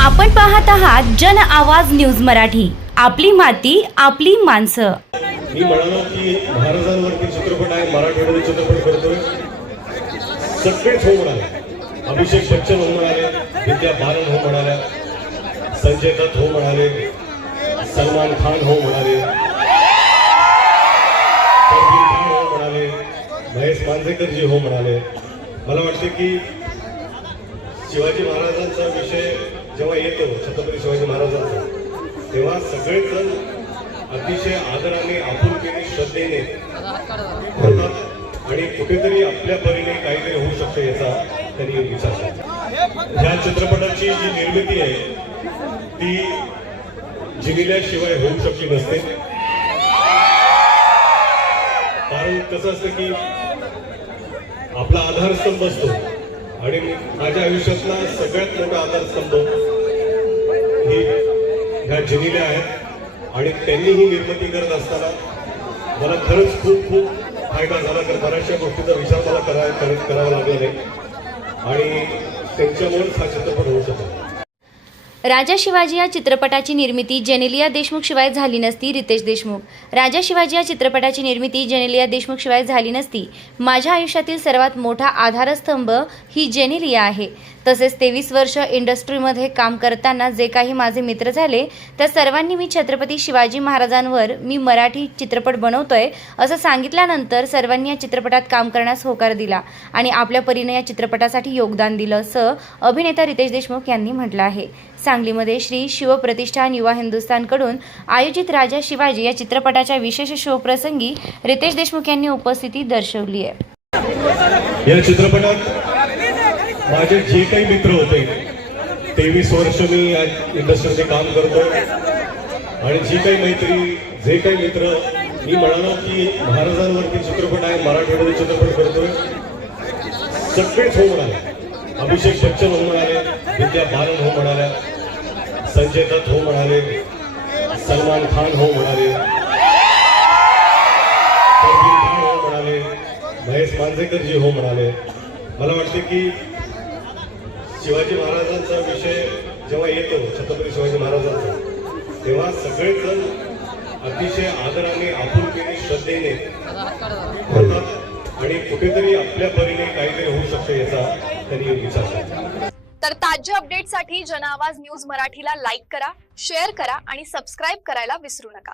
आपण पाहत आहात जन आवाज न्यूज मराठी, आपली माती आपली माणसं। मी म्हणालो की महाराजांवरती चित्रपट आहे, मराठीमध्ये चित्रपट करतोय, सगळेच हो म्हणाले। अभिषेक बच्चन हो म्हणाले, विद्या बालन हो म्हणाल्या, संजय दत्त हो म्हणाले, सलमान खान हो म्हणाले, परवीन खान हो म्हणाले, महेश मांजरेकर जी हो म्हणाले। मला वाटते की शिवाजी महाराजांचा विषय जेव्हा येतो, छत्रपती शिवाजी महाराजांचा, तेव्हा सगळेच जण अतिशय आदराने, आपुलकीने, श्रद्धेने बोलतात आणि कुठेतरी आपल्या परीने काहीतरी होऊ शकतं याचा त्यांनी विचार केला। ह्या चित्रपटाची जी निर्मिती आहे ती जिनिल्याशिवाय होऊ शकली नसते। कारण कसं असतं की आपला आधारस्तंभ असतो आणि माझ्या आयुष्यातला सगळ्यात मोठा आधारस्तंभ ही ह्या जिनिल्या आहेत आणि त्यांनी ही निर्मिती करत असताना मला खरंच खूप खूप फायदा झाला, तर बऱ्याचशा गोष्टीचा विचार मला करावा लागला नाही आणि त्यांच्यामुळेच हा चित्रपट होऊ शकतो। राजा शिवाजी या चित्रपटाची निर्मिती जेनेलिया देशमुख शिवाय झाली नसती। रितेश देशमुख। राजा शिवाजी या चित्रपटाची निर्मिती जेनेलिया देशमुख शिवाय झाली नसती। माझ्या आयुष्यातील सर्वात मोठा आधारस्तंभ ही जेनेलिया आहे। तसेच 23 वर्ष इंडस्ट्रीमध्ये काम करताना जे काही माझे मित्र झाले त्या सर्वांनी मी छत्रपती शिवाजी महाराजांवर मी मराठी चित्रपट बनवतोय असं सांगितल्यानंतर सर्वांनी या चित्रपटात काम करण्यास होकार दिला आणि आपल्या परीने या चित्रपटासाठी योगदान दिलं असं अभिनेता रितेश देशमुख यांनी म्हटलं आहे। सांगलीमध्ये श्री शिवप्रतिष्ठान युवा हिंदुस्थानकडून आयोजित राजा शिवाजी या चित्रपटाच्या विशेष शो प्रसंगी रितेश देशमुख यांनी उपस्थिती दर्शवली आहे। या चित्रपटात माझे जे काही मित्र होते, 23 वर्ष मी या इंडस्ट्रीमध्ये काम करतो आणि जी काही मैत्री, जे काही मित्र, मी म्हणालो की महाराजांवरती चित्रपट आहे, मराठीमध्ये चित्रपट करतोय, सगळेच हो म्हणाले। अभिषेक बच्चन हो म्हणाले, विद्या बालन हो म्हणाल्या, संजय दत्त हो म्हणाले, सलमान खान हो म्हणाले, परवीन खान हो म्हणाले, महेश मांजरेकर जी हो म्हणाले। मला वाटते की शिवाजी महाराजांचा विषय जेव्हा येतो, छत्रपती शिवाजी महाराजांचा, तेव्हा सगळेच जण अतिशय आदराने, आपुलकीने, श्रद्धेने बोलतात आणि कुठेतरी आपल्या परीने काहीतरी होऊ शकतं याचा त्यांनी विचार केला। तर ताज्या अपडेटसाठी जन आवाज न्यूज मराठीला लाईक करा, शेअर करा आणि सबस्क्राईब करायला विसरू नका।